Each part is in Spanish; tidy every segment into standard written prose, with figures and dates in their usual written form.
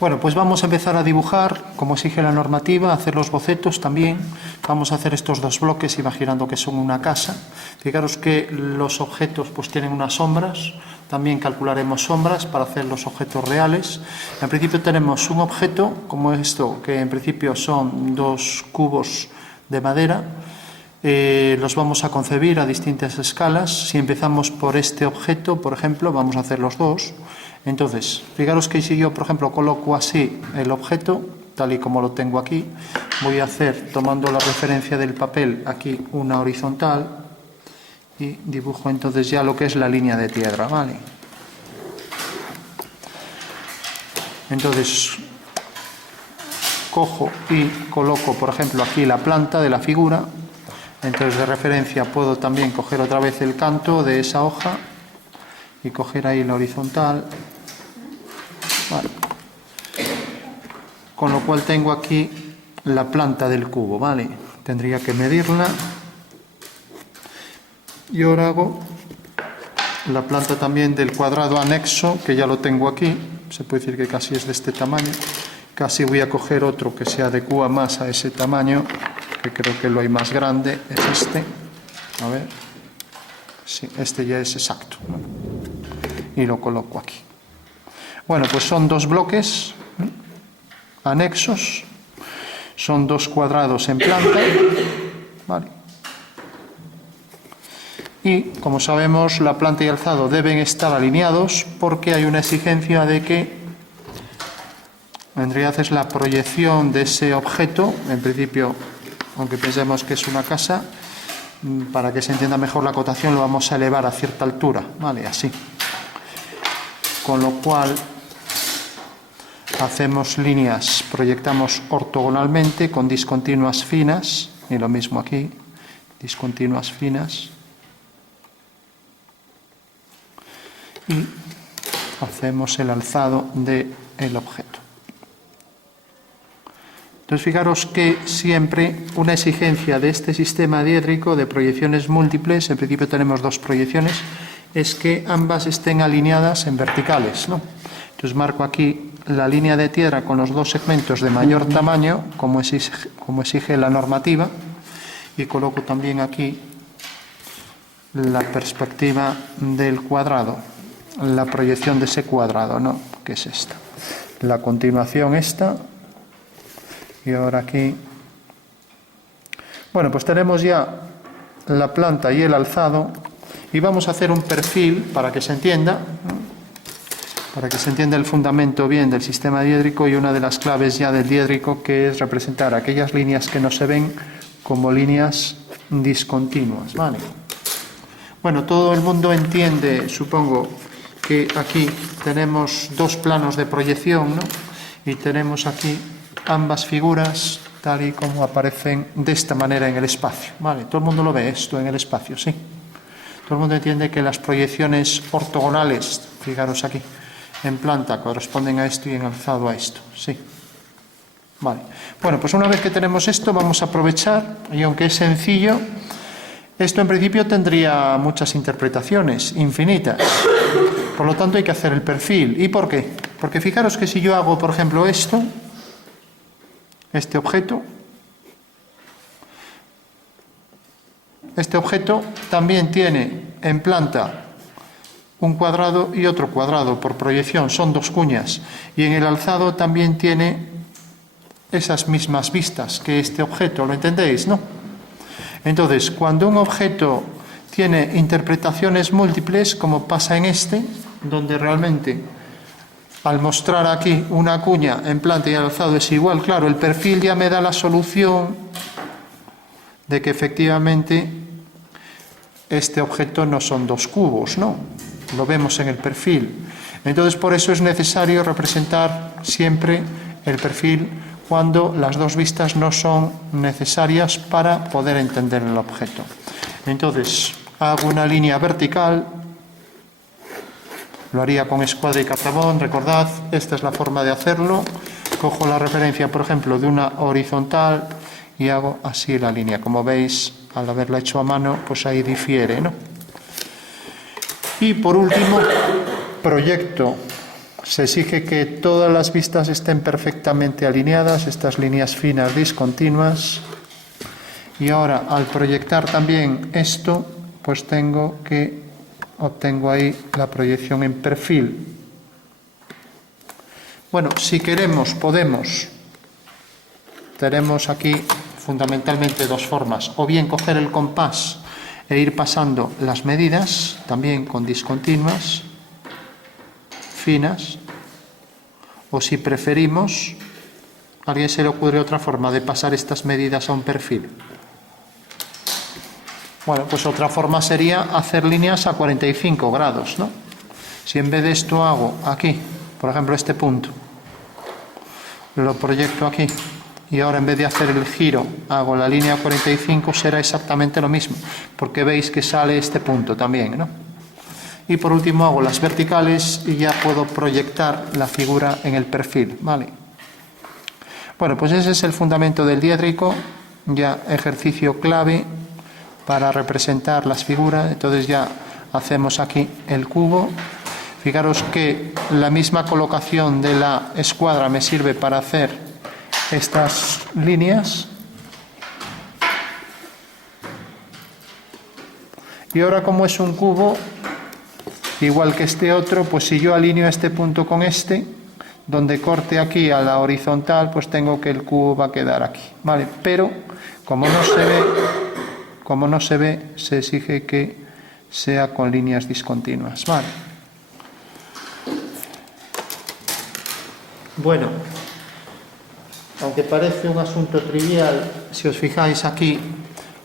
Bueno, pues vamos a empezar a dibujar, como exige la normativa, a hacer los bocetos también. Vamos a hacer estos dos bloques imaginando que son una casa. Fijaros que los objetos pues tienen unas sombras, también calcularemos sombras para hacer los objetos reales. En principio tenemos un objeto como esto, que en principio son dos cubos de madera. Los vamos a concebir a distintas escalas. Si empezamos por este objeto, por ejemplo, vamos a hacer los dos. Entonces, fijaros que si yo, por ejemplo, coloco así el objeto, tal y como lo tengo aquí, voy a hacer, tomando la referencia del papel, aquí una horizontal y dibujo entonces ya lo que es la línea de tierra, ¿vale? Entonces, cojo y coloco, por ejemplo, aquí la planta de la figura. Entonces, de referencia puedo también coger otra vez el canto de esa hoja y coger ahí la horizontal. Vale. Con lo cual tengo aquí la planta del cubo, ¿vale? Tendría que medirla. Y ahora hago la planta también del cuadrado anexo, que ya lo tengo aquí. Se puede decir que casi es de este tamaño. Casi voy a coger otro que se adecua más a ese tamaño, que creo que lo hay más grande, es este. A ver. Sí, este ya es exacto. Y lo coloco aquí. Bueno, pues son dos bloques anexos, son dos cuadrados en planta, ¿vale? Y, como sabemos, la planta y alzado deben estar alineados porque hay una exigencia de que, en realidad, es la proyección de ese objeto, en principio, aunque pensemos que es una casa, para que se entienda mejor la cotación lo vamos a elevar a cierta altura, ¿vale? Así. Con lo cual hacemos líneas, proyectamos ortogonalmente con discontinuas finas, y lo mismo aquí, discontinuas finas, y hacemos el alzado del objeto. Entonces, fijaros que siempre una exigencia de este sistema diédrico de proyecciones múltiples, en principio tenemos dos proyecciones, es que ambas estén alineadas en verticales, ¿no? Entonces marco aquí la línea de tierra con los dos segmentos de mayor tamaño, como exige la normativa, y coloco también aquí la perspectiva del cuadrado, la proyección de ese cuadrado, ¿no? Que es esta. La continuación esta, y ahora aquí. Bueno, pues tenemos ya la planta y el alzado, y vamos a hacer un perfil para que se entienda, ¿no? Para que se entienda el fundamento bien del sistema diédrico, y una de las claves ya del diédrico, que es representar aquellas líneas que no se ven como líneas discontinuas, ¿vale? Bueno, todo el mundo entiende, supongo, que aquí tenemos dos planos de proyección, ¿no? Y tenemos aquí ambas figuras tal y como aparecen de esta manera en el espacio, ¿vale? Todo el mundo lo ve esto en el espacio, ¿sí? Todo el mundo entiende que las proyecciones ortogonales, fijaros aquí, en planta corresponden a esto y en alzado a esto, sí. Vale. Bueno, pues una vez que tenemos esto, vamos a aprovechar, y aunque es sencillo, esto en principio tendría muchas interpretaciones, infinitas. Por lo tanto, hay que hacer el perfil. ¿Y por qué? Porque fijaros que si yo hago, por ejemplo, esto, este objeto también tiene en planta un cuadrado y otro cuadrado por proyección, son dos cuñas, y en el alzado también tiene esas mismas vistas que este objeto, ¿lo entendéis, no? Entonces, cuando un objeto tiene interpretaciones múltiples, como pasa en este, donde realmente al mostrar aquí una cuña en planta y alzado es igual, claro, el perfil ya me da la solución de que efectivamente este objeto no son dos cubos, ¿no? Lo vemos en el perfil. Entonces, por eso es necesario representar siempre el perfil cuando las dos vistas no son necesarias para poder entender el objeto. Entonces, hago una línea vertical, lo haría con escuadra y catramón, recordad, esta es la forma de hacerlo. Cojo la referencia, por ejemplo, de una horizontal y hago así la línea. Como veis, al haberla hecho a mano, pues ahí difiere, ¿no? Y por último, proyecto Se exige que todas las vistas estén perfectamente alineadas, estas líneas finas discontinuas. Y ahora, al proyectar también esto, pues obtengo ahí la proyección en perfil. Bueno, si queremos, podemos. Tenemos aquí fundamentalmente dos formas. O bien coger el compás e ir pasando las medidas, también con discontinuas finas, o si preferimos, ¿a alguien se le ocurre otra forma de pasar estas medidas a un perfil? Bueno, pues otra forma sería hacer líneas a 45 grados, ¿no? Si en vez de esto hago aquí, por ejemplo, este punto, lo proyecto aquí, y ahora en vez de hacer el giro hago la línea 45, será exactamente lo mismo, porque veis que sale este punto también, ¿no? Y por último hago las verticales y ya puedo proyectar la figura en el perfil, ¿vale? Bueno, pues ese es el fundamento del diédrico, ya ejercicio clave para representar las figuras. Entonces ya hacemos aquí el cubo. Fijaros que la misma colocación de la escuadra me sirve para hacer estas líneas. Y ahora, como es un cubo, igual que este otro, pues si yo alineo este punto con este, donde corte aquí a la horizontal, pues tengo que el cubo va a quedar aquí, ¿vale? Pero como no se ve, se exige que sea con líneas discontinuas, ¿vale? Bueno, aunque parece un asunto trivial, si os fijáis aquí,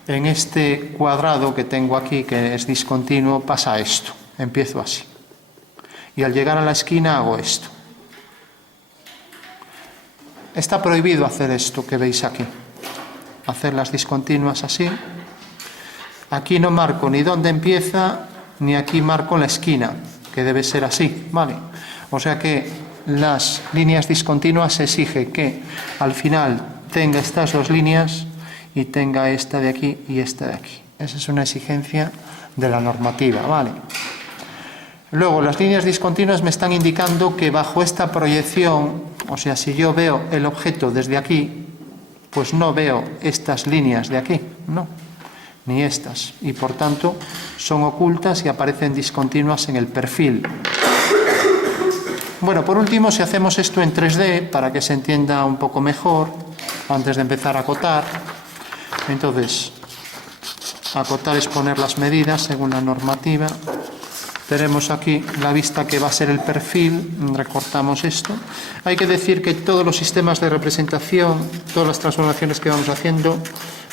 en este cuadrado que tengo aquí, que es discontinuo, pasa esto. Empiezo así. Y al llegar a la esquina hago esto. Está prohibido hacer esto que veis aquí. Hacer las discontinuas así. Aquí no marco ni dónde empieza, ni aquí marco la esquina, que debe ser así, ¿vale? O sea que las líneas discontinuas se exige que al final tenga estas dos líneas y tenga esta de aquí y esta de aquí. Esa es una exigencia de la normativa, ¿vale? Luego, las líneas discontinuas me están indicando que bajo esta proyección, o sea, si yo veo el objeto desde aquí, pues no veo estas líneas de aquí, no, ni estas, y por tanto son ocultas y aparecen discontinuas en el perfil. Bueno, por último, si hacemos esto en 3D, para que se entienda un poco mejor, antes de empezar a acotar, entonces, acotar es poner las medidas según la normativa. Tenemos aquí la vista que va a ser el perfil, recortamos esto. Hay que decir que todos los sistemas de representación, todas las transformaciones que vamos haciendo,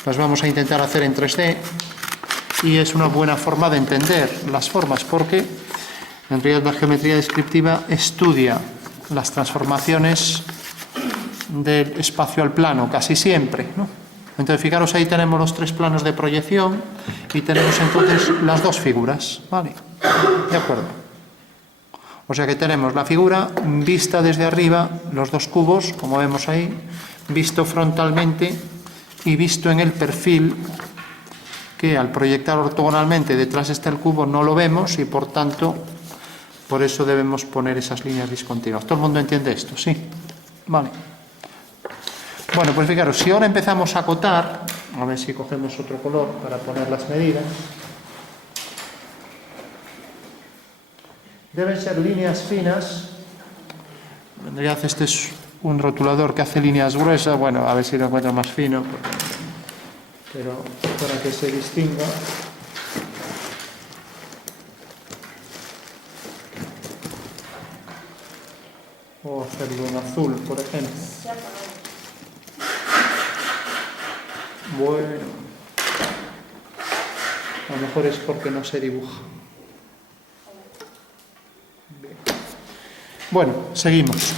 las vamos a intentar hacer en 3D, y es una buena forma de entender las formas, porque en realidad la geometría descriptiva estudia las transformaciones del espacio al plano, casi siempre, ¿no? Entonces, fijaros, ahí tenemos los tres planos de proyección y tenemos entonces las dos figuras, ¿vale? De acuerdo. O sea que tenemos la figura vista desde arriba, los dos cubos, como vemos ahí, visto frontalmente y visto en el perfil, que al proyectar ortogonalmente detrás está el cubo, no lo vemos y por tanto, por eso debemos poner esas líneas discontinuas. ¿Todo el mundo entiende esto? Sí. Vale. Bueno, pues fijaros, si ahora empezamos a acotar, a ver si cogemos otro color para poner las medidas, deben ser líneas finas. En realidad este es un rotulador que hace líneas gruesas, bueno, a ver si lo encuentro más fino, pero para que se distinga. O hacerlo en azul, por ejemplo. Bueno, a lo mejor es porque no se dibuja. Bien. Bueno, seguimos.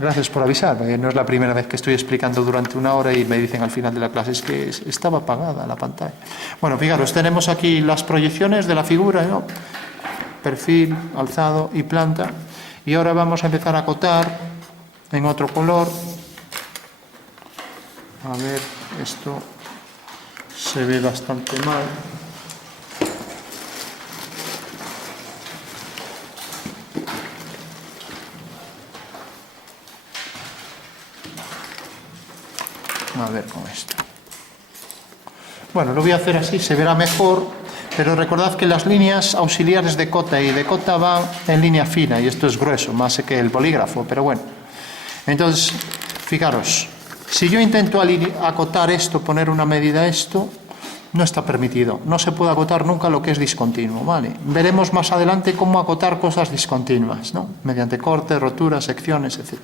Gracias por avisar, porque no es la primera vez que estoy explicando durante una hora y me dicen al final de la clase es que estaba apagada la pantalla. Bueno, fijaros, tenemos aquí las proyecciones de la figura, ¿no? Perfil, alzado y planta. Y ahora vamos a empezar a acotar en otro color. A ver, esto se ve bastante mal. A ver con esto. Bueno, lo voy a hacer así, se verá mejor, pero recordad que las líneas auxiliares de cota y de cota van en línea fina, y esto es grueso, más que el bolígrafo, pero bueno. Entonces, fijaros, si yo intento acotar esto, poner una medida a esto, no está permitido. No se puede acotar nunca lo que es discontinuo, ¿vale? Veremos más adelante cómo acotar cosas discontinuas, ¿no? Mediante cortes, roturas, secciones, etc.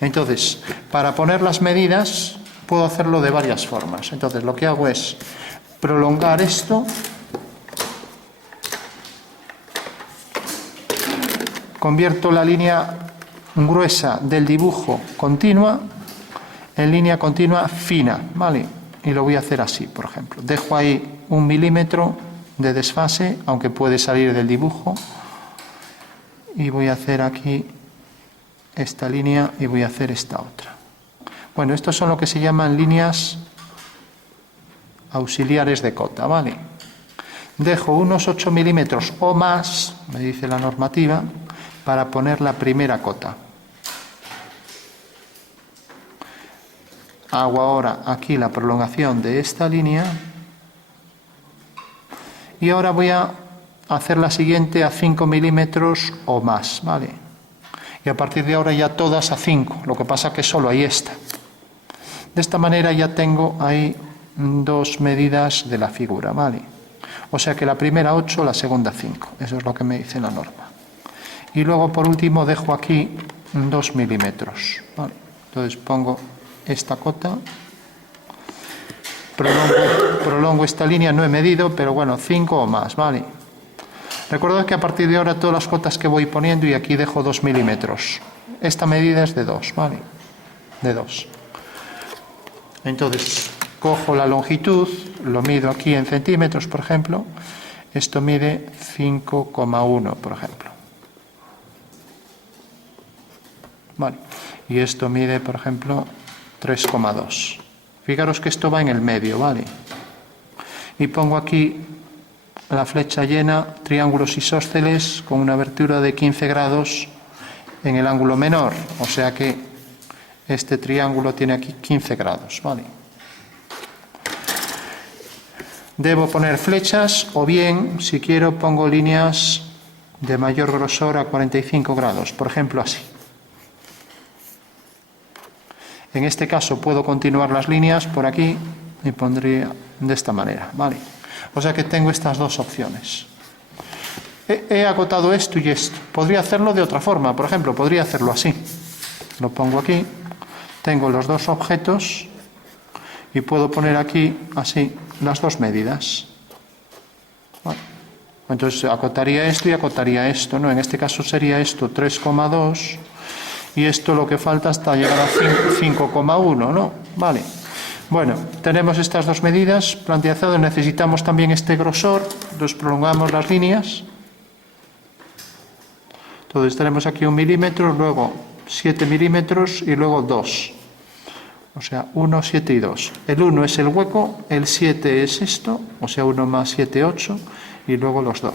Entonces, para poner las medidas, puedo hacerlo de varias formas. Entonces, lo que hago es prolongar esto, convierto la línea gruesa del dibujo continua en línea continua fina, ¿vale? Y lo voy a hacer así, por ejemplo. Dejo ahí 1 milímetro de desfase, aunque puede salir del dibujo. Y voy a hacer aquí esta línea y voy a hacer esta otra. Bueno, estos son lo que se llaman líneas auxiliares de cota, ¿vale? Dejo unos 8 milímetros o más, me dice la normativa, para poner la primera cota. Hago ahora aquí la prolongación de esta línea y ahora voy a hacer la siguiente a 5 milímetros o más, ¿vale? Y a partir de ahora ya todas a 5, lo que pasa que solo hay esta. De esta manera ya tengo ahí 2 medidas de la figura, ¿vale? O sea que la primera 8, la segunda 5, eso es lo que me dice la norma. Y luego por último dejo aquí 2 milímetros, ¿vale? Entonces pongo esta cota, prolongo esta línea, no he medido, pero bueno, 5 o más, ¿vale? Recordad que a partir de ahora todas las cotas que voy poniendo, y aquí dejo 2 milímetros. Esta medida es de 2, ¿vale? De 2. Entonces, cojo la longitud, lo mido aquí en centímetros, por ejemplo. Esto mide 5,1, por ejemplo. Vale. Y esto mide, por ejemplo, 3,2. Fijaros que esto va en el medio, ¿vale? Y pongo aquí la flecha llena, triángulos isósceles con una abertura de 15 grados en el ángulo menor. O sea que este triángulo tiene aquí 15 grados, ¿vale? Debo poner flechas o bien, si quiero, pongo líneas de mayor grosor a 45 grados, por ejemplo así. En este caso puedo continuar las líneas por aquí y pondría de esta manera, ¿vale? O sea que tengo estas dos opciones. He acotado esto y esto. Podría hacerlo de otra forma, por ejemplo, podría hacerlo así. Lo pongo aquí, tengo los dos objetos y puedo poner aquí, así, las dos medidas. Vale. Entonces acotaría esto y acotaría esto, ¿no? En este caso sería esto 3,2 y esto lo que falta hasta llegar a 5,1, ¿no? Vale. Bueno, tenemos estas dos medidas planteadas, necesitamos también este grosor, entonces prolongamos las líneas. Entonces tenemos aquí 1 milímetro, luego 7 milímetros y luego 2. O sea, 1, 7 y 2. El 1 es el hueco, el 7 es esto, o sea, 1 más 7, 8, y luego los 2,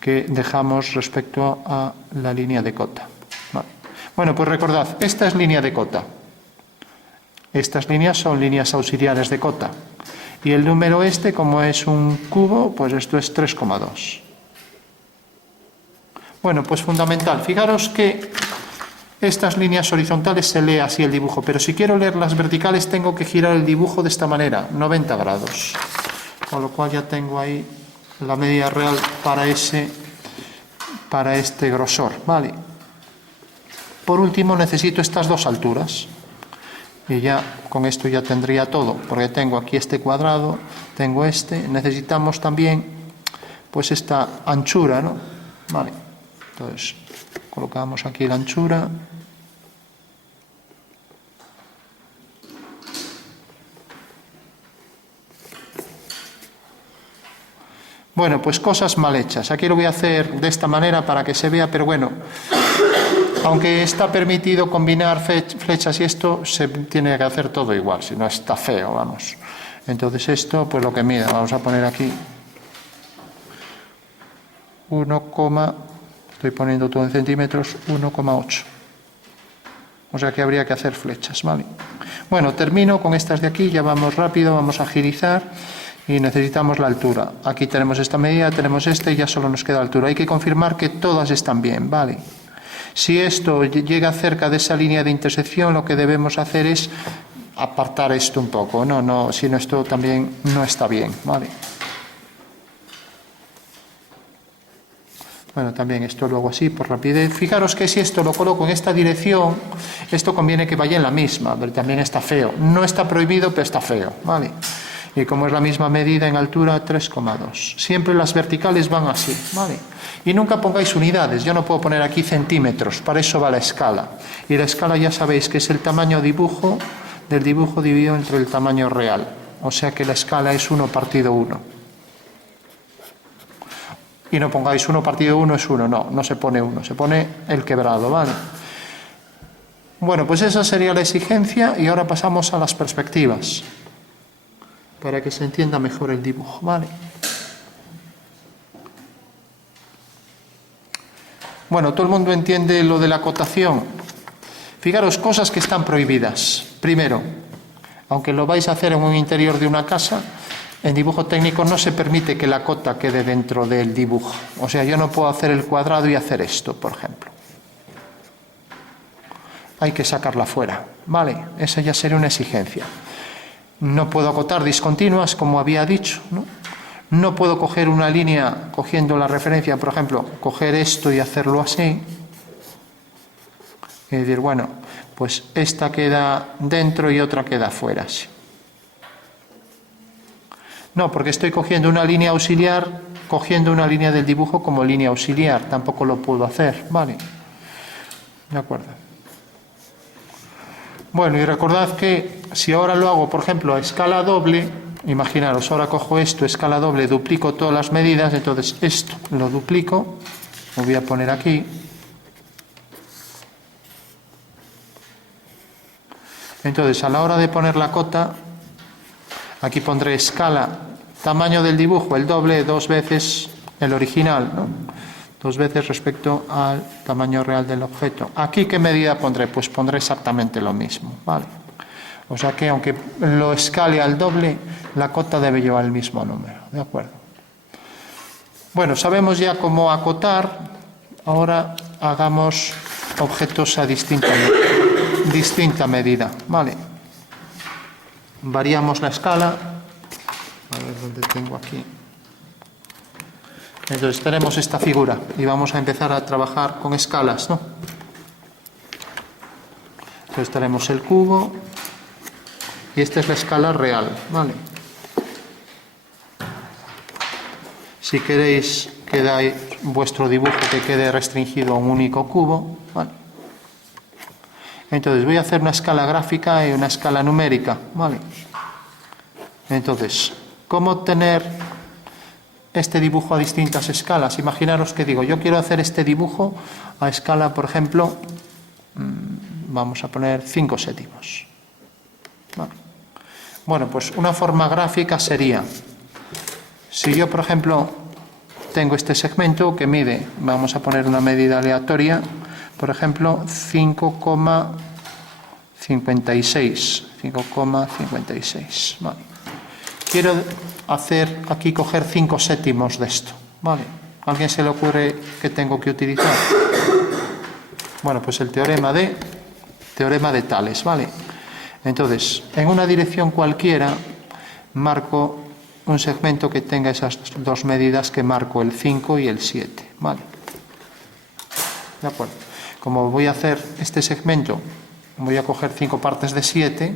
que dejamos respecto a la línea de cota. Vale. Bueno, pues recordad, esta es línea de cota. Estas líneas son líneas auxiliares de cota. Y el número este, como es un cubo, pues esto es 3,2. Bueno, pues fundamental. Fijaros que estas líneas horizontales se lee así el dibujo, pero si quiero leer las verticales tengo que girar el dibujo de esta manera, 90 grados. Con lo cual ya tengo ahí la medida real para este grosor, ¿vale? Por último necesito estas dos alturas. Y ya con esto ya tendría todo, porque tengo aquí este cuadrado, tengo este, necesitamos también pues esta anchura, ¿no? Vale, entonces colocamos aquí la anchura. Bueno, pues cosas mal hechas. Aquí lo voy a hacer de esta manera para que se vea, pero bueno, aunque está permitido combinar flechas y esto, se tiene que hacer todo igual, si no está feo, vamos. Entonces esto, pues lo que mida, vamos a poner aquí 1, estoy poniendo todo en centímetros, 1,8. O sea que habría que hacer flechas, ¿vale? Bueno, termino con estas de aquí, ya vamos rápido, vamos a agilizar y necesitamos la altura. Aquí tenemos esta medida, tenemos esta y ya solo nos queda altura. Hay que confirmar que todas están bien, ¿vale? Si esto llega cerca de esa línea de intersección, lo que debemos hacer es apartar esto un poco. No, si no, esto también no está bien, ¿vale? Bueno, también esto luego así, por rapidez. Fijaros que si esto lo coloco en esta dirección, esto conviene que vaya en la misma, pero también está feo. No está prohibido, pero está feo, ¿vale? Y como es la misma medida en altura, 3,2. Siempre las verticales van así, ¿vale? Y nunca pongáis unidades. Yo no puedo poner aquí centímetros, para eso va la escala. Y la escala ya sabéis que es el tamaño dibujo del dibujo dividido entre el tamaño real. O sea que la escala es 1 partido 1. Y no pongáis 1 partido 1 es 1, no se pone 1, se pone el quebrado, ¿vale? Bueno, pues esa sería la exigencia y ahora pasamos a las perspectivas, para que se entienda mejor el dibujo, ¿vale? Bueno, todo el mundo entiende lo de la acotación. Fijaros, cosas que están prohibidas. Primero, aunque lo vais a hacer en un interior de una casa, en dibujo técnico no se permite que la cota quede dentro del dibujo. O sea, yo no puedo hacer el cuadrado y hacer esto, por ejemplo. Hay que sacarla fuera, ¿vale? Esa ya sería una exigencia. No puedo acotar discontinuas, como había dicho, ¿no? No puedo coger una línea cogiendo la referencia, por ejemplo, coger esto y hacerlo así. Y decir, bueno, pues esta queda dentro y otra queda fuera, sí. No, porque estoy cogiendo una línea auxiliar, cogiendo una línea del dibujo como línea auxiliar. Tampoco lo puedo hacer, ¿vale? De acuerdo. Bueno, y recordad que si ahora lo hago, por ejemplo, a escala doble, imaginaros, ahora cojo esto, escala doble, duplico todas las medidas, entonces esto lo duplico, lo voy a poner aquí. Entonces, a la hora de poner la cota, aquí pondré escala, tamaño del dibujo, el doble, 2 veces el original, ¿no? 2 veces respecto al tamaño real del objeto. ¿Aquí qué medida pondré? Pues pondré exactamente lo mismo, ¿vale? O sea que aunque lo escale al doble, la cota debe llevar el mismo número, ¿de acuerdo? Bueno, sabemos ya cómo acotar, ahora hagamos objetos a distinta medida, ¿vale? Variamos la escala, a ver dónde tengo aquí. Entonces tenemos esta figura y vamos a empezar a trabajar con escalas, ¿no? Entonces tenemos el cubo y esta es la escala real, ¿vale? Si queréis que dais vuestro dibujo que quede restringido a un único cubo, ¿vale? Entonces voy a hacer una escala gráfica y una escala numérica, ¿vale? Entonces, ¿cómo obtener este dibujo a distintas escalas? Imaginaros que digo, yo quiero hacer este dibujo a escala, por ejemplo, vamos a poner 5 céntimos. ¿Vale? Bueno, pues una forma gráfica sería, si yo, por ejemplo, tengo este segmento que mide, vamos a poner una medida aleatoria, por ejemplo, 5,56. 5,56. Vale. Quiero hacer aquí, coger 5 céntimos de esto, ¿vale? ¿A alguien se le ocurre que tengo que utilizar? Bueno, pues el teorema de Tales, ¿vale? Entonces, en una dirección cualquiera, marco un segmento que tenga esas dos medidas que marco, el 5 y el 7, ¿vale? De acuerdo. Como voy a hacer este segmento, voy a coger 5 partes de 7,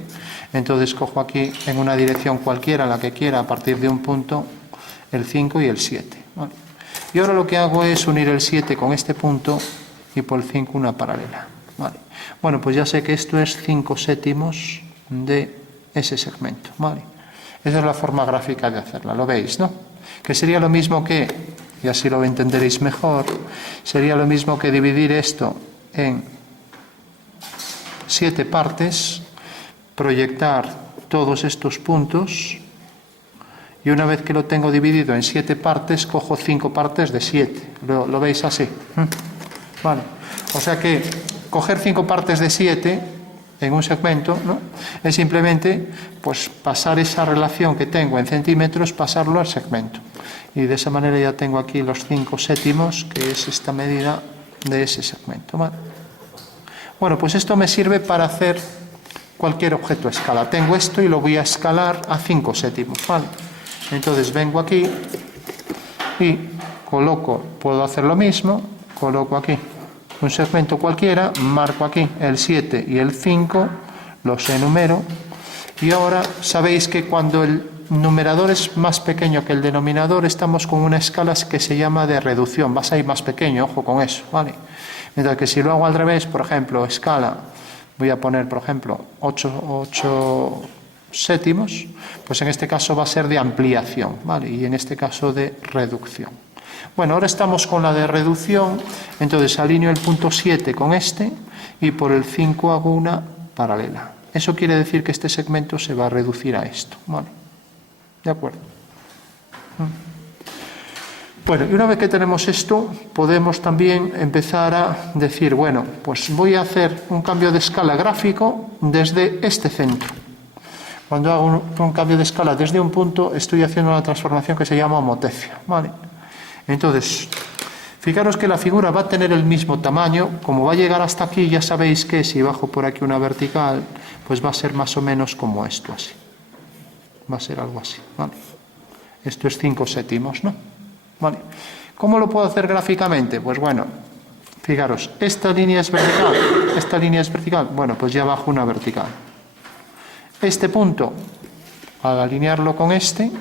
entonces cojo aquí en una dirección cualquiera, la que quiera, a partir de un punto, el 5 y el 7. ¿Vale? Y ahora lo que hago es unir el 7 con este punto y por el 5 una paralela. ¿Vale? Bueno, pues ya sé que esto es 5 céntimos de ese segmento. ¿Vale? Esa es la forma gráfica de hacerla, lo veis, ¿no? Que sería lo mismo que, y así lo entenderéis mejor, sería lo mismo que dividir esto en 7 partes, proyectar todos estos puntos y una vez que lo tengo dividido en 7 partes, cojo 5 partes de 7. ¿Lo veis así? Vale. O sea que coger 5 partes de 7 en un segmento, ¿no? Es simplemente pues, pasar esa relación que tengo en centímetros, pasarlo al segmento. Y de esa manera ya tengo aquí los 5 séptimos, que es esta medida de ese segmento, ¿vale? Bueno, pues esto me sirve para hacer cualquier objeto a escala. Tengo esto y lo voy a escalar a 5 séptimos, ¿vale? Entonces vengo aquí y coloco, puedo hacer lo mismo, coloco aquí un segmento cualquiera, marco aquí el 7 y el 5, los enumero, y ahora sabéis que cuando el numerador es más pequeño que el denominador, estamos con una escala que se llama de reducción, vas a ir más pequeño, ojo con eso, ¿vale? Mientras que si lo hago al revés, por ejemplo, escala, voy a poner, por ejemplo, 8 séptimos, pues en este caso va a ser de ampliación, ¿vale? Y en este caso de reducción. Bueno, ahora estamos con la de reducción, entonces alineo el punto 7 con este y por el 5 hago una paralela. Eso quiere decir que este segmento se va a reducir a esto, ¿vale? ¿De acuerdo? Bueno, y una vez que tenemos esto, podemos también empezar a decir, bueno, pues voy a hacer un cambio de escala gráfico desde este centro. Cuando hago un cambio de escala desde un punto, estoy haciendo una transformación que se llama homotecia, ¿vale? Entonces, fijaros que la figura va a tener el mismo tamaño, como va a llegar hasta aquí, ya sabéis que si bajo por aquí una vertical, pues va a ser más o menos como esto, así. Va a ser algo así, ¿vale? Esto es 5 séptimos, ¿no? ¿Vale? ¿Cómo lo puedo hacer gráficamente? Pues bueno, fijaros, esta línea es vertical, esta línea es vertical, bueno, pues ya bajo una vertical. Este punto, al alinearlo con este,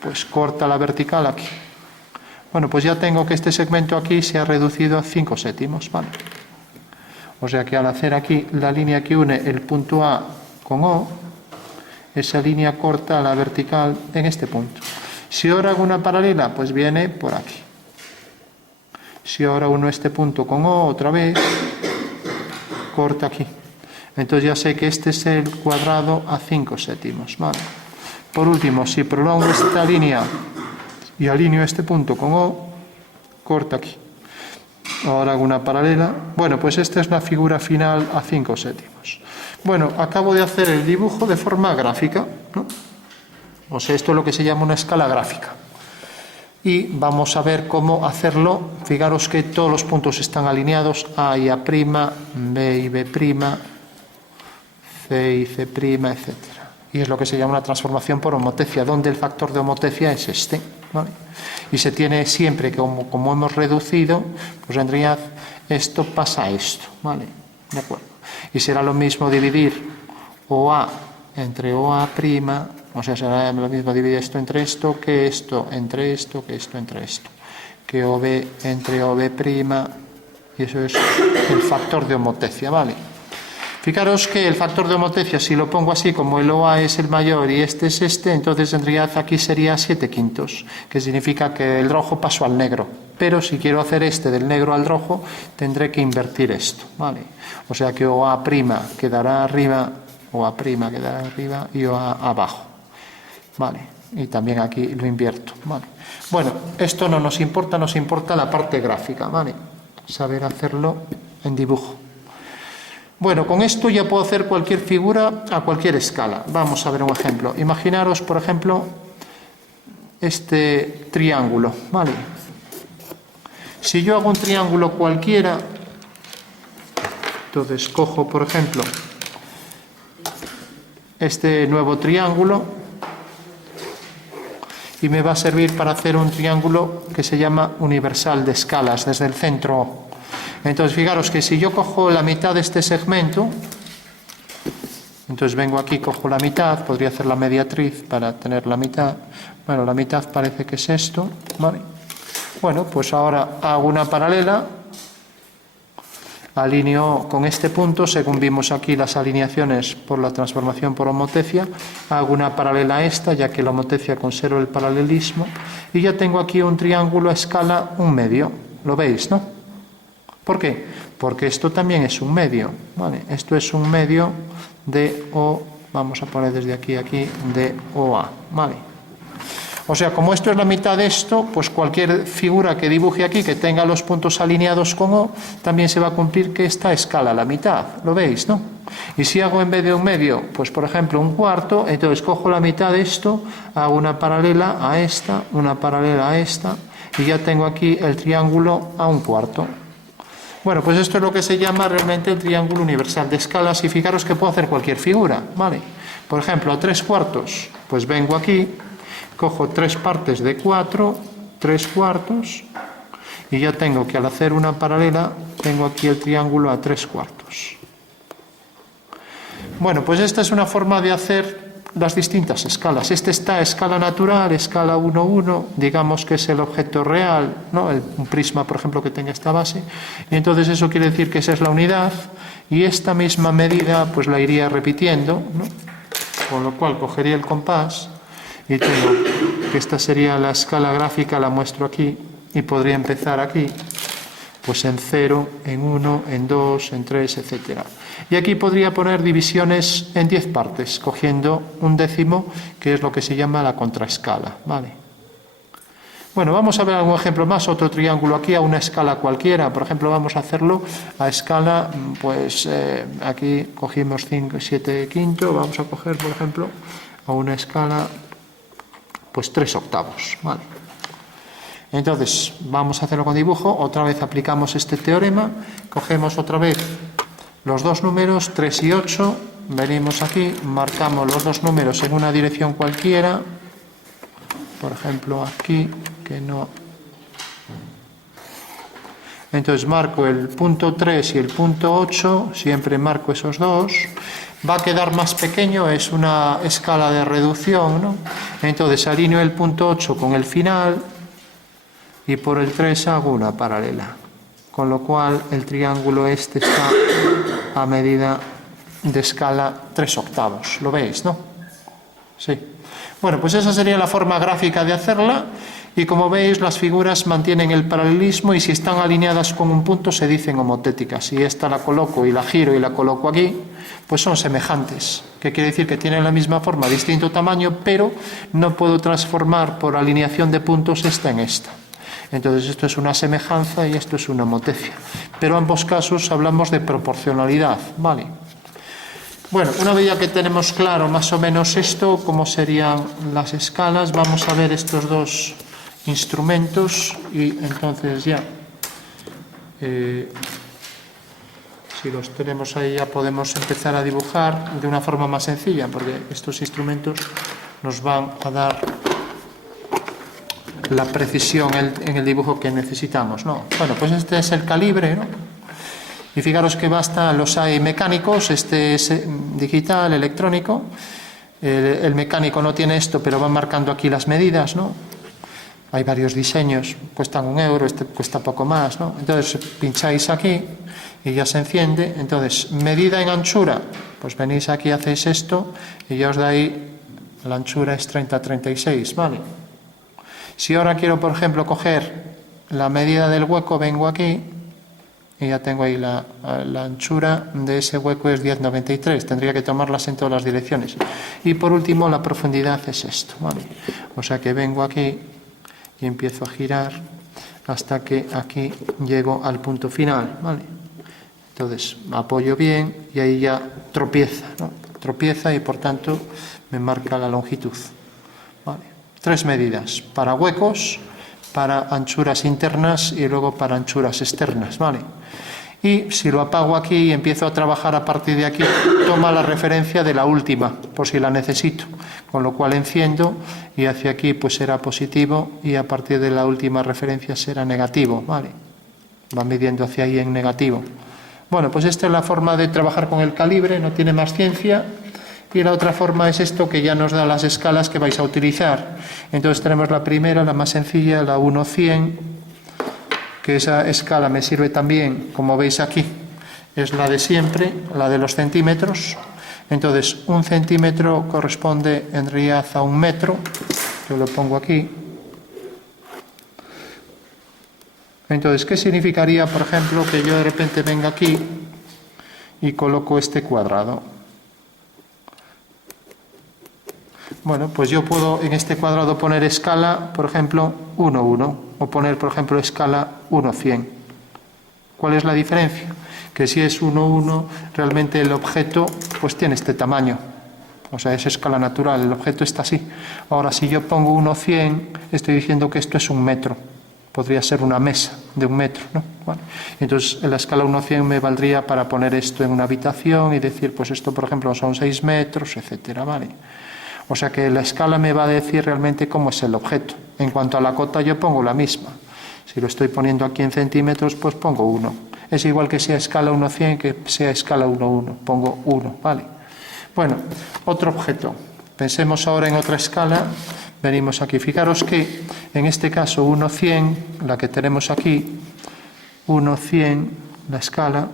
pues corta la vertical aquí. Bueno, pues ya tengo que este segmento aquí se ha reducido a 5 séptimos, ¿vale? O sea que al hacer aquí la línea que une el punto A con O, esa línea corta la vertical en este punto. Si ahora hago una paralela, pues viene por aquí. Si ahora uno este punto con O otra vez, corta aquí. Entonces ya sé que este es el cuadrado a 5 séptimos, ¿vale? Por último, si prolongo esta línea y alineo este punto con O, corta aquí. Ahora hago una paralela. Bueno, pues esta es la figura final a 5 séptimos. Bueno, acabo de hacer el dibujo de forma gráfica, ¿no? O sea, esto es lo que se llama una escala gráfica. Y vamos a ver cómo hacerlo. Fijaros que todos los puntos están alineados, A y A', B y B', C y C', etc. Y es lo que se llama una transformación por homotecia, donde el factor de homotecia es este, ¿vale? Y se tiene siempre que, como hemos reducido, pues en realidad esto pasa a esto, ¿vale? ¿De acuerdo? Y será lo mismo dividir OA entre OA', o sea, será lo mismo dividir esto entre esto, que esto entre esto, que esto entre esto, que OB entre OB', y eso es el factor de homotecia, ¿vale? Fijaros que el factor de homotecia, si lo pongo así, como el OA es el mayor y este es este, entonces en realidad aquí sería 7/5, que significa que el rojo pasó al negro. Pero si quiero hacer este del negro al rojo, tendré que invertir esto, ¿vale? O sea que OA' quedará arriba, OA' quedará arriba y OA abajo, ¿vale? Y también aquí lo invierto, ¿vale? Bueno, esto no nos importa la parte gráfica, ¿vale? Saber hacerlo en dibujo. Bueno, con esto ya puedo hacer cualquier figura a cualquier escala. Vamos a ver un ejemplo. Imaginaros, por ejemplo, este triángulo, ¿vale? Si yo hago un triángulo cualquiera, entonces cojo, por ejemplo, este nuevo triángulo y me va a servir para hacer un triángulo que se llama universal de escalas desde el centro. Entonces, fijaros que si yo cojo la mitad de este segmento, entonces vengo aquí, cojo la mitad, podría hacer la mediatriz para tener la mitad. Bueno, la mitad parece que es esto, ¿vale? Bueno, pues ahora hago una paralela, alineo con este punto, según vimos aquí las alineaciones por la transformación por homotecia, hago una paralela a esta, ya que la homotecia conserva el paralelismo, y ya tengo aquí un triángulo a escala 1/2, ¿lo veis, no? ¿Por qué? Porque esto también es un medio, ¿vale? Esto es un medio de O, vamos a poner desde aquí a aquí, de OA, ¿vale? O sea, como esto es la mitad de esto, pues cualquier figura que dibuje aquí, que tenga los puntos alineados con O, también se va a cumplir que esta escala la mitad. ¿Lo veis, no? Y si hago en vez de un medio, pues por ejemplo un cuarto, entonces cojo la mitad de esto, hago una paralela a esta, una paralela a esta, y ya tengo aquí el triángulo a un cuarto. Bueno, pues esto es lo que se llama realmente el triángulo universal de escalas, y fijaros que puedo hacer cualquier figura, ¿vale? Por ejemplo, a 3/4, pues vengo aquí, cojo 3 partes de 4, 3/4, y ya tengo que al hacer una paralela, tengo aquí el triángulo a 3/4. Bueno, pues esta es una forma de hacer las distintas escalas. Este está a escala natural, escala 1,1, digamos que es el objeto real, ¿no? Un prisma, por ejemplo, que tenga esta base, y entonces eso quiere decir que esa es la unidad, y esta misma medida pues la iría repitiendo, ¿no? Con lo cual cogería el compás y tengo que esta sería la escala gráfica, la muestro aquí, y podría empezar aquí, pues en 0, en 1, en 2, en 3, etc. Y aquí podría poner divisiones en 10 partes, cogiendo un décimo, que es lo que se llama la contraescala, ¿vale? Bueno, vamos a ver algún ejemplo más, otro triángulo aquí a una escala cualquiera. Por ejemplo, vamos a hacerlo a escala, pues aquí cogimos 5, 7 quinto, vamos a coger, por ejemplo, a una escala, pues 3/8, ¿vale? Entonces, vamos a hacerlo con dibujo, otra vez aplicamos este teorema, cogemos otra vez los dos números, 3 y 8, venimos aquí, marcamos los dos números en una dirección cualquiera, por ejemplo aquí, que no... Entonces marco el punto 3 y el punto 8, siempre marco esos dos, va a quedar más pequeño, es una escala de reducción, ¿no? Entonces alineo el punto 8 con el final, y por el 3 hago una paralela, con lo cual el triángulo este está a medida de escala 3/8, ¿lo veis, no? Sí. Bueno, pues esa sería la forma gráfica de hacerla, y como veis las figuras mantienen el paralelismo, y si están alineadas con un punto se dicen homotéticas. Si esta la coloco y la giro y la coloco aquí, pues son semejantes, que quiere decir que tienen la misma forma, distinto tamaño, pero no puedo transformar por alineación de puntos esta en esta. Entonces esto es una semejanza y esto es una homotecia. Pero en ambos casos hablamos de proporcionalidad, ¿vale? Bueno, una vez ya que tenemos claro más o menos esto, cómo serían las escalas, vamos a ver estos dos instrumentos y entonces ya, si los tenemos ahí ya podemos empezar a dibujar de una forma más sencilla, porque estos instrumentos nos van a dar la precisión en el dibujo que necesitamos, ¿no? Bueno, pues este es el calibre, ¿no? Y fijaros que los hay mecánicos, este es digital, electrónico. El mecánico no tiene esto, pero va marcando aquí las medidas, ¿no? Hay varios diseños, cuestan €1, este cuesta poco más, ¿no? Entonces pincháis aquí y ya se enciende. Entonces, medida en anchura, pues venís aquí, hacéis esto y ya os da ahí, la anchura es 30-36, ¿vale? Si ahora quiero, por ejemplo, coger la medida del hueco, vengo aquí y ya tengo ahí la anchura de ese hueco es 10,93. Tendría que tomarlas en todas las direcciones. Y por último, la profundidad es esto, ¿vale? O sea que vengo aquí y empiezo a girar hasta que aquí llego al punto final, ¿vale? Entonces, apoyo bien y ahí ya tropieza, ¿no? Tropieza y por tanto me marca la longitud, ¿vale? 3 medidas, para huecos, para anchuras internas y luego para anchuras externas, ¿vale? Y si lo apago aquí y empiezo a trabajar a partir de aquí, toma la referencia de la última, por si la necesito, con lo cual enciendo y hacia aquí pues será positivo y a partir de la última referencia será negativo, ¿vale? Va midiendo hacia ahí en negativo. Bueno, pues esta es la forma de trabajar con el calibre, no tiene más ciencia. Y la otra forma es esto, que ya nos da las escalas que vais a utilizar. Entonces tenemos la primera, la más sencilla, la 1/100, que esa escala me sirve también, como veis aquí, es la de siempre, la de los centímetros. Entonces 1 centímetro corresponde en realidad a 1 metro, yo lo pongo aquí. Entonces, ¿qué significaría, por ejemplo, que yo de repente venga aquí y coloco este cuadrado? Bueno, pues yo puedo en este cuadrado poner escala, por ejemplo, 1, 1, o poner, por ejemplo, escala 1, 100. ¿Cuál es la diferencia? Que si es 1, 1, realmente el objeto pues tiene este tamaño. O sea, es escala natural, el objeto está así. Ahora, si yo pongo 1, 100, estoy diciendo que esto es 1 metro. Podría ser una mesa de 1 metro, ¿no? Vale. Entonces, en la escala 1, 100 me valdría para poner esto en una habitación y decir, pues esto, por ejemplo, son 6 metros, etcétera, ¿vale? O sea que la escala me va a decir realmente cómo es el objeto. En cuanto a la cota, yo pongo la misma. Si lo estoy poniendo aquí en centímetros, pues pongo 1. Es igual que sea escala 1, 100 que sea escala 1, 1. Pongo 1, ¿vale? Bueno, otro objeto. Pensemos ahora en otra escala. Venimos aquí. Fijaros que en este caso 1, 100, la que tenemos aquí, 1, 100, la escala,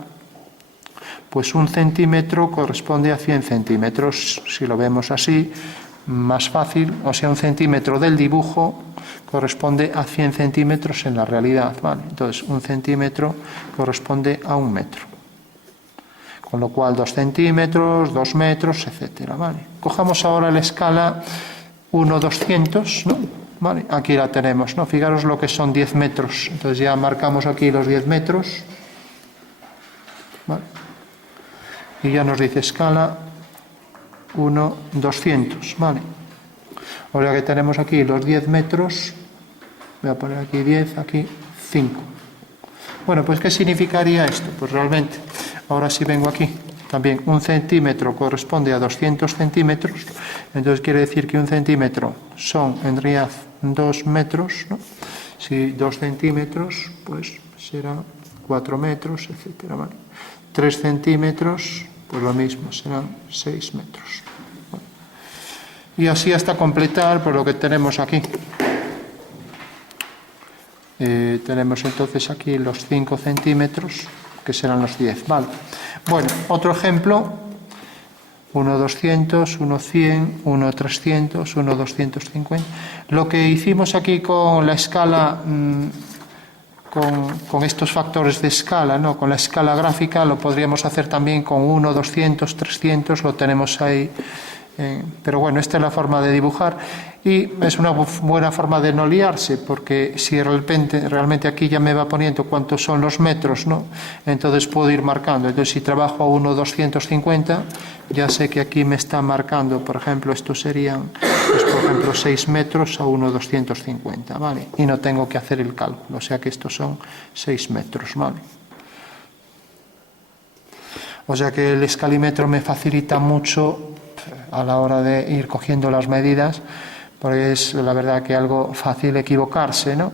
pues 1 centímetro corresponde a 100 centímetros. Si lo vemos así, más fácil, o sea, 1 centímetro del dibujo corresponde a 100 centímetros en la realidad, ¿vale? Entonces, 1 centímetro corresponde a 1 metro. Con lo cual, 2 centímetros, 2 metros, etcétera, ¿vale? Cojamos ahora la escala 1, 200, ¿no? ¿Vale? Aquí la tenemos, ¿no? Fijaros lo que son 10 metros. Entonces, ya marcamos aquí los 10 metros, ¿vale? Y ya nos dice escala 1, 200, ¿vale? Ahora que tenemos aquí los 10 metros, voy a poner aquí 10, aquí 5. Bueno, pues ¿qué significaría esto? Pues realmente, ahora si vengo aquí, también 1 centímetro corresponde a 200 centímetros, entonces quiere decir que 1 centímetro son en realidad 2 metros, ¿no? Si 2 centímetros, pues será 4 metros, etcétera, ¿vale? 3 centímetros, pues lo mismo, serán 6 metros. Bueno, y así hasta completar por lo que tenemos aquí. Tenemos entonces aquí los 5 centímetros, que serán los 10, ¿vale? Bueno, otro ejemplo, 1, 200, 1, 100, 1, 300, 1, 250. Lo que hicimos aquí con la escala, con estos factores de escala, ¿no? Con la escala gráfica, lo podríamos hacer también con 1, 200, 300, lo tenemos ahí. Pero bueno, esta es la forma de dibujar y es una buena forma de no liarse, porque si realmente aquí ya me va poniendo cuántos son los metros, ¿no? Entonces puedo ir marcando. Entonces si trabajo a 1, 250, ya sé que aquí me está marcando, por ejemplo, estos serían, pues, por ejemplo, 6 metros a 1, 250, ¿vale? Y no tengo que hacer el cálculo, o sea que estos son 6 metros, ¿vale? O sea que el escalímetro me facilita mucho a la hora de ir cogiendo las medidas, porque es la verdad que algo fácil equivocarse, ¿no?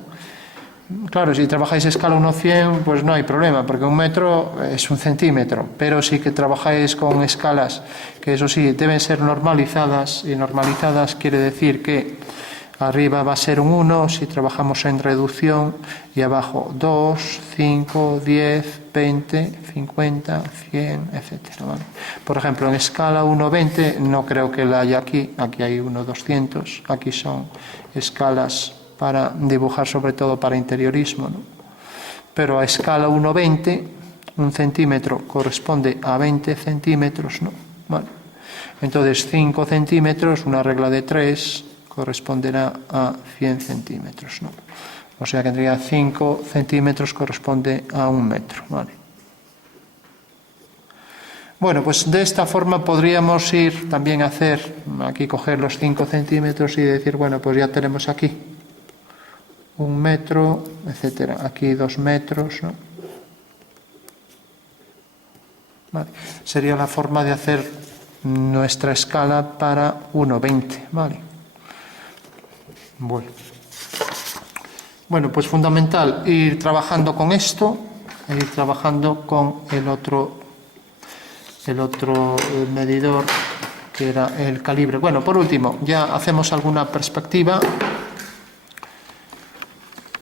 Claro, si trabajáis escala 1:100, pues no hay problema, porque 1 metro es 1 centímetro, pero sí que trabajáis con escalas que eso sí, deben ser normalizadas, y normalizadas quiere decir que arriba va a ser un 1 si trabajamos en reducción y abajo 2, 5, 10, 20, 50, 100, etcétera, ¿vale? Por ejemplo, en escala 1:20 no creo que la haya aquí, aquí hay 1:200, aquí son escalas para dibujar sobre todo para interiorismo, ¿no? Pero a escala 1:20, 1 centímetro corresponde a 20 centímetros, ¿no? ¿Vale? Entonces 5 centímetros, una regla de 3, corresponderá a 100 centímetros, ¿no? O sea que tendría 5 centímetros corresponde a 1 metro, ¿vale? Bueno, pues de esta forma podríamos ir también a hacer, aquí coger los 5 centímetros y decir, bueno, pues ya tenemos aquí 1 metro, etcétera, aquí 2 metros, ¿no? Vale. Sería la forma de hacer nuestra escala para 1:20, ¿vale? Bueno, pues fundamental ir trabajando con esto, ir trabajando con el otro medidor que era el calibre. Bueno, por último, ya hacemos alguna perspectiva.